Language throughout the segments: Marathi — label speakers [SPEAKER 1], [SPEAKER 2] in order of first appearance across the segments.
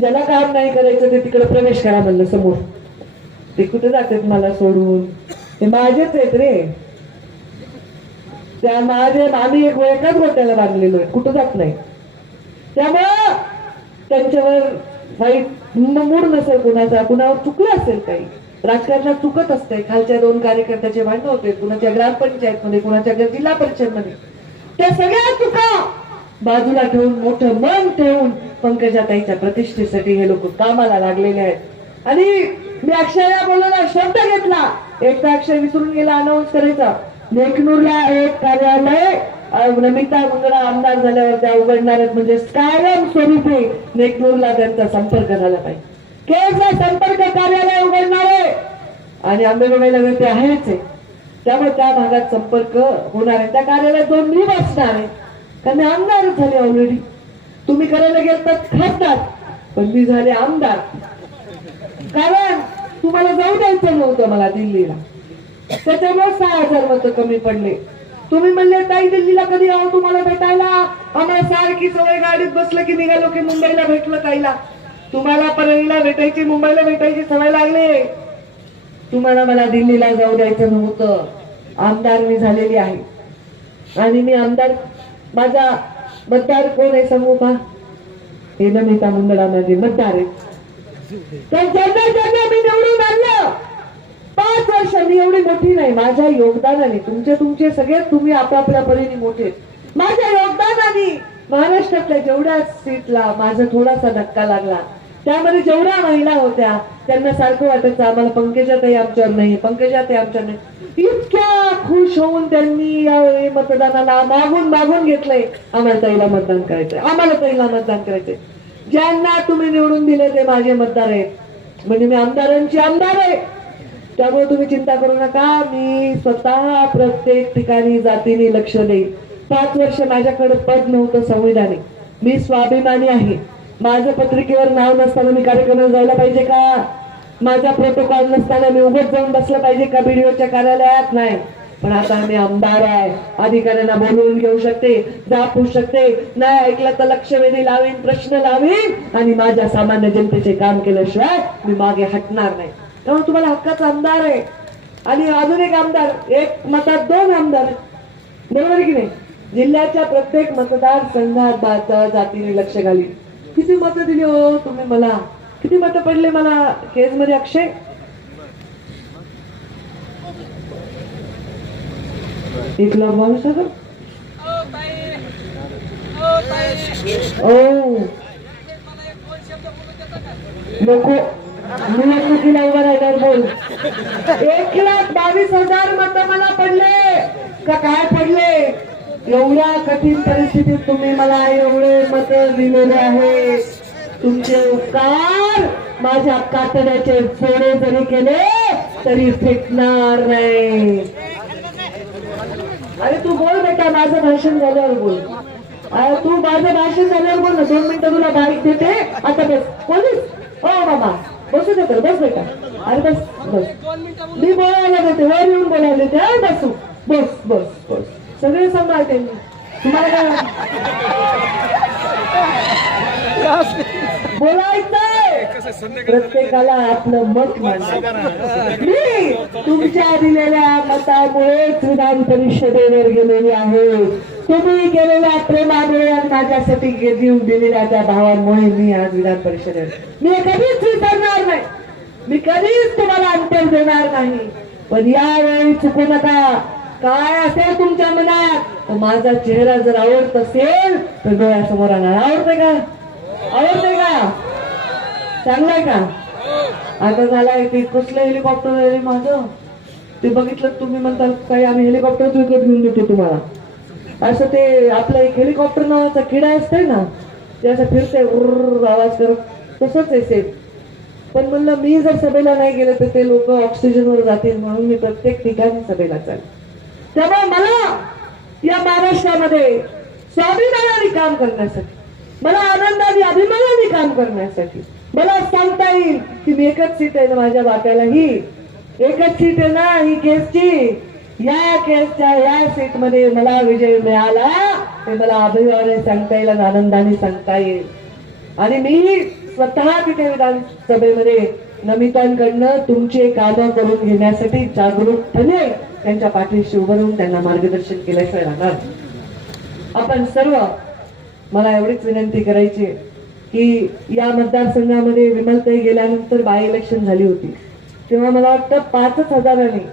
[SPEAKER 1] ज्याला काम नाही करायचं ते तिकडे प्रवेश करा म्हणलं समोर. ते कुठे जातात मला सोडून? ते माझेच आहेत रे. त्या माझे आम्ही एक एकाच गोट्याला बांधलेलो आहे. कुठं जात नाही. त्यामुळं त्यांच्यावर वाईट मूड नसेल कुणाचा. कुणावर चुकलं असेल काही. राजकारणात चुकत असते खालच्या दोन कार्यकर्त्याचे भांडण होते. कुणाच्या ग्रामपंचायत मध्ये कुणाच्या जिल्हा परिषदमध्ये त्या सगळ्या चुका बाजूला ठेवून मोठं मन ठेवून पंकजाताईच्या प्रतिष्ठेसाठी हे लोक कामाला लागलेले आहेत. आणि मी अक्षया बोलायला शब्द घेतला. एक तर अक्षय विसरून गेला अनाऊन्स करायचा. नेकनूरला एक कार्यालय नमिता मुंगडा आमदार झाल्यावर त्या उघडणार आहेत. म्हणजे कायम स्वरूपी नेकनूरला त्यांचा संपर्क झाला पाहिजे. केवळ संपर्क कार्यालय उघडणार आहे. आणि आंबेजोगाईला ते आहेच आहे. त्यामुळे त्या भागात संपर्क होणार आहे. त्या कार्यालयात दोन मी बसणार आहे. कारण मी आमदारच झाले ऑलरेडी तुम्ही करायला गेलतात खासदार पण मी झाले आमदार. कारण तुम्हाला जाऊ द्यायचं नव्हतं मला दिल्लीला. त्याच्यामुळे सहा हजार मत कमी पडले. तुम्ही म्हणले ताई दिल्लीला कधी आहो तुम्हाला भेटायला? आम्हाला सारखी सवय गाडीत बसलं की निघालो की मुंबईला भेटलं ताईला. तुम्हाला परळीला भेटायची मुंबईला भेटायची सवय लागले. तुम्हाला मला दिल्लीला जाऊ द्यायचं नव्हतं. आमदार मी झालेली आहे. आणि मी आमदार माझा मतदार कोण आहे सांगू का? हे नमिता मंडळा माझे मतदार आहे तर ज्यांना ज्यांना मी निवडून आणलं. पाच वर्ष मी एवढी मोठी नाही. माझ्या योगदानाने तुमचे तुमचे सगळे तुम्ही आपापल्या परीने मोठे माझ्या योगदानाने महाराष्ट्रातल्या जेवढ्या सीटला माझा थोडासा धक्का लागला त्यामध्ये जेवढ्या महिला होत्या त्यांना सारखं वाटायचं आम्हाला पंकजाताई आमच्यावर नाही पंकजाताई आमच्यावर नाही इतक्या खुश होऊन त्यांनी यावेळी मतदानाला मागून मागून घेतलंय. आम्हाला ताईला मतदान करायचंय. आम्हाला ताईला मतदान करायचंय. ज्यांना तुम्ही निवडून दिले ते माझे मतदार आहेत. म्हणजे मी आमदारांची आमदार आहे. त्यामुळे तुम्ही चिंता करू नका. मी स्वतः प्रत्येक ठिकाणी जातीने लक्ष देईल पाच वर्ष माझ्याकडे पद नव्हतं संविधानिक. मी स्वाभिमानी आहे. माझ्या पत्रिकेवर नाव नसताना मी कार्यक्रमाला जायला पाहिजे का? माझा प्रोटोकॉल नसताना मी उघड जाऊन बसलं पाहिजे का बीडीओच्या कार्यालयात? नाही. पण आता मी आमदार आहे. अधिकाऱ्यांना बोलवून घेऊ शकते जापू शकते. नाही ऐकलं तर लक्षवेधी लावीन प्रश्न लावीन. आणि माझ्या सामान्य जनतेचे काम केल्याशिवाय मी मागे हटणार नाही. त्यामुळे तुम्हाला हक्काचा आमदार आहे. आणि अजून एक आमदार एक मतात दोन आमदार बरोबर की नाही? जिल्ह्याच्या प्रत्येक मतदारसंघात जातीने लक्ष घालीन. किती मतं दिली हो तुम्ही मला? किती मतं पडले मला केस मध्ये अक्षय? एक लाख बावीस हजार? नको. मी निवडणुकीला उभा राहिल्यावर बोल. एक लाख बावीस हजार मत मला पडले. का काय पडले? एवढ्या कठीण परिस्थितीत तुम्ही मला एवढे मत दिलेले आहे. तुमचे उपकार माझ्या कातड्याचे फोडे जरी केले तरी फिटणार नाही. अरे तू बोल बेटा माझं भाषण झाल्यावर बोल. अरे तू माझं भाषण झाल्यावर बोल ना. दोन मिनिटं तुला बाईक देते. आता बस. पोलीस? हो मामा. बसू दे तर बस बेटा. अरे बस बस. मी बोलायला देते. वर येऊन बोलायला देते. अरे बसू. बस बस बस. सगळे सांभाळते मी. तुम्हाला काय बोलायचंय. प्रत्येकाला आपलं मत मांडायचं मी तुमच्या दिलेल्या मतामुळेच विधान परिषदेवर गेलेली आहे. तुम्ही केलेल्या प्रेमामुळे आणि माझ्यासाठी गे- जीव दिलेल्या त्या भावांमुळे मी आज विधान परिषदेवर मी कधीच विसरणार नाही. मी कधीच तुम्हाला अंतर देणार नाही. पण यावेळी चुकू नका. काय असेल तुमच्या मनात? तर माझा चेहरा जर आवडत असेल तर डोळ्यासमोर आणणार आवडतंय का? आवडते का? चांगलंय का? आता झालाय ते कसलं हेलिकॉप्टर आहे रे माझं? ते बघितलं तुम्ही म्हणताल काही आम्ही हेलिकॉप्टर विकत घेऊन देतो तुम्हाला. असं ते आपलं एक हेलिकॉप्टर नावाचा किडा असतंय ना ते असं फिरतंय उर्र आवाज करत. तसंच आहे सेफ पण म्हणलं मी जर सभेला नाही गेलं तर ते लोक ऑक्सिजनवर जातील म्हणून मी प्रत्येक ठिकाणी सभेला चालेल. त्यामुळे मला या महाराष्ट्रामध्ये स्वाभिमानाने काम करण्यासाठी मला आनंदाने अभिमानाने काम करण्यासाठी मला सांगता येईल की मी एकच सीट आहे ना माझ्या बाप्याला. ही एकच सीट आहे ना ही केसची. या केसच्या या सीटमध्ये मला विजय मिळाला हे मला अभिमानाने सांगता येईल आणि आनंदाने सांगता येईल. आणि मी स्वतः तिथे विधानसभेमध्ये नमितांकडनं तुमचे कामं करून घेण्यासाठी जागरूकपणे त्यांच्या पाठीशी उभं राहून त्यांना मार्गदर्शन केल्याशिवाय राहणार आपण सर्व मला एवढीच विनंती करायची की या मतदारसंघामध्ये विमलताई गेल्यानंतर बाय इलेक्शन झाली होती. तेव्हा मला वाटतं पाचच हजाराने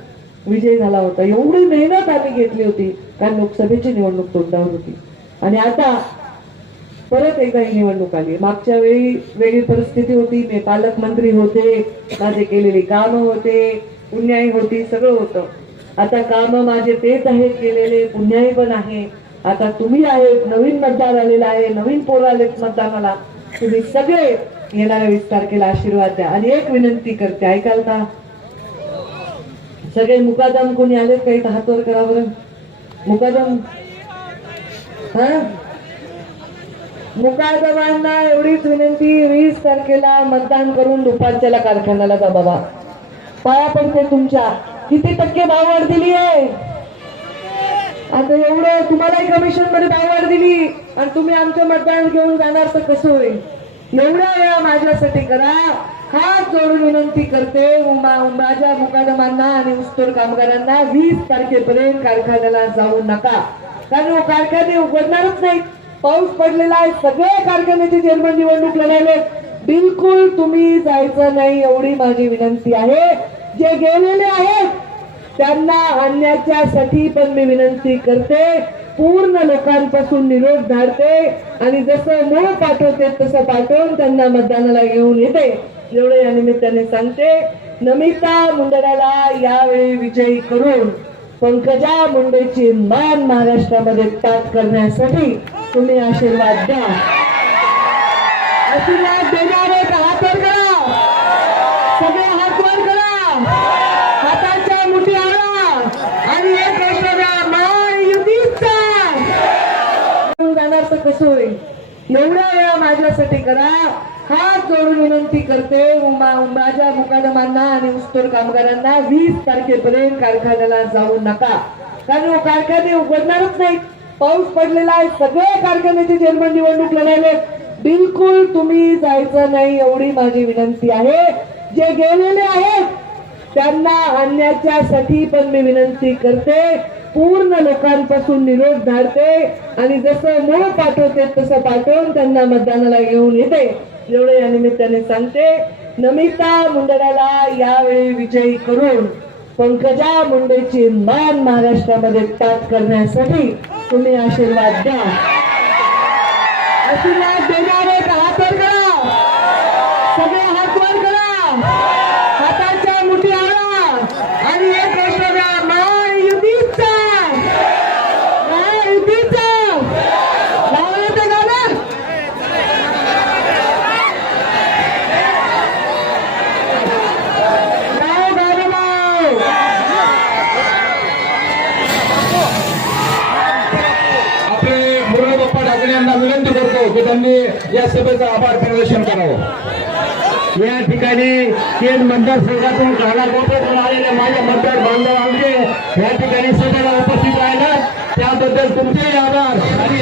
[SPEAKER 1] विजय झाला होता. एवढी मेहनत आम्ही घेतली होती. कारण लोकसभेची निवडणूक तोंडावर होती. आणि आता परत एकदा ही निवडणूक आली. मागच्या वेळी वेगळी परिस्थिती होती. मी पालकमंत्री होते माझे केलेली कामं होते पुण्याई होती सगळं होतं. आता कामं माझे तेच आहेत केलेले पुण्याई पण आहे. आता तुम्ही आहेत नवीन मतदार आलेला आहे नवीन पोर आलेत मतदानाला. तुम्ही सगळे येणाऱ्या वीस तारखेला आशीर्वाद द्या. आणि एक विनंती करते ऐकाल का? सगळे मुकादम कोणी आलेत काही हातवर करावर करा बरं मुकादम? हा? मुकादमांना एवढीच विनंती वीस तारखेला मतदान करून दुपारच्याला कारखान्याला जा बाबा. पाया पडते तुमच्या. किती टक्के भाववाढ दिली आहे? आता एवढं तुम्हालाही कमिशनमध्ये भाववाढ दिली आणि तुम्ही आमचं मतदान घेऊन जाणार तर कसं होईल? एवढ्या वेळा माझ्यासाठी करा. हात जोडून विनंती करते माझ्या मुकादमांना आणि ऊसतोड कामगारांना वीस तारखेपर्यंत कारखान्याला जाऊ नका. कारण हो कारखाने उघडणारच नाहीत. पाऊस पडलेला आहे. सगळे कारखान्याचे चेअरमन निवडणूक लढायले बिलकुल तुम्ही जायचं नाही एवढी माझी विनंती आहे. जे गेलेले आहेत त्यांना आणण्याच्यासाठी पण मी विनंती करते. पूर्ण लोकांपासून निरोप धाडते आणि जसं मूळ पाठवते तसं पाठवून त्यांना मतदानाला घेऊन येते. एवढं या निमित्ताने सांगते. नमिता मुंदडाला यावेळी विजयी करून पंकजा मुंडेची मान महाराष्ट्रामध्ये ताट करण्यासाठी तुम्ही आशीर्वाद द्या. आशीर्वाद देणारे हात वर करा सगळे हात वर करा हाताच्या मुठी आणा आणि एक ऐश्वर्या महायुतीचा जाणार तर कसं होईल एवढ्या वेळा माझ्यासाठी करा हात जोडून विनंती करते उमा- माझ्या मुकादमांना आणि ऊसतोड कामगारांना वीस तारखेपर्यंत कारखान्याला जाऊ नका. कारण हो कारखाने उघडणारच नाहीत. पाऊस पडलेला आहे. सगळे कारखान्याचे चेअरमन निवडणूक लढायले बिलकुल तुम्ही जायचं नाही एवढी माझी विनंती आहे. जे गेलेले आहेत त्यांना आणण्याच्यासाठी पण मी विनंती करते. पूर्ण लोकांपासून निरोध धाडते. आणि जसं मूळ पाठवते तसं पाठवून त्यांना मतदानाला घेऊन येते. एवढं या निमित्ताने सांगते. नमिता मुंदडाला यावेळी विजयी करून पंकजा मुंडेची मान महाराष्ट्रामध्ये ताट करण्यासाठी तुम्ही आशीर्वाद द्या. आशीर्वाद देणारे हात वर करा सगळे हात वर करा हाताच्या मुठी आणा आणि एक ऐश्वर्या महायुतीचा महायुतीचा लावलं ते गाणं लाव गाणं लाव.
[SPEAKER 2] आपले मुरली बाप्पा ठाकरे यांना विनंती करतो की त्यांनी या सभेचं आभार प्रदर्शन करावं.
[SPEAKER 3] या ठिकाणी केंद्र मतदारसंघातून कानाकोपऱ्यातून आलेले माझ्या मतदार बांधवांचे या ठिकाणी सभेला उपस्थित राहिला त्याबद्दल तुमचेही आभार. आणि